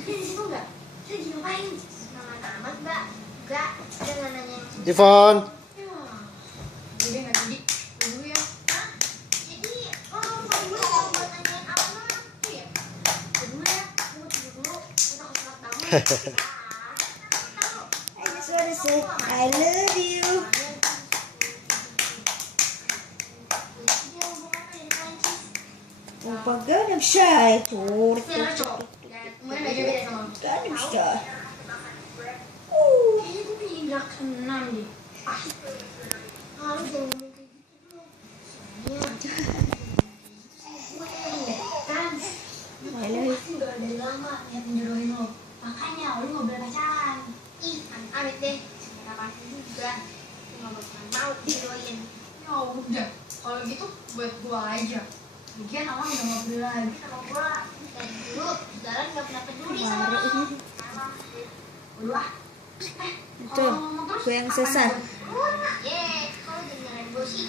Di situ enggak? Saya lagi ngapain? Nama amat mbak. Enggak, jangan nanya yang susah. Ivon. Ya, jadi nggak jadi dulu ya. Hah? Jadi, kalau gue mau buat nanyain apa ya? Dulu ya, gue tidur dulu. Kita ke surat tamu. I just wanna say I love you. Opa Gangnam Style. Kemarin aja beda sama lu. Gangnam Style. Kayaknya gue pengen gak senang deh. Harus jangan ngomong kayak gitu dong. Soalnya gue kan pasti udah dari lama niat menjodohin lo. Makanya lo gak boleh pacaran. Ih, amit deh. Sebenarnya pasti juga lo gak bakalan mau dijodohin. Ya udah, kalau gitu buat gue aja. Lagian awal udah gak peduli lagi sama gue. Dari dulu, jalan gak pernah peduli sama lo. Udah ah. Itu gue yang sesat. Yeay, kalau jadi nyalain gue sih.